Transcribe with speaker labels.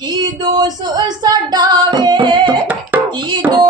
Speaker 1: ਕੀ ਦੋਸ ਸਾਡਾ ਵੇ? ਕੀ ਦੋ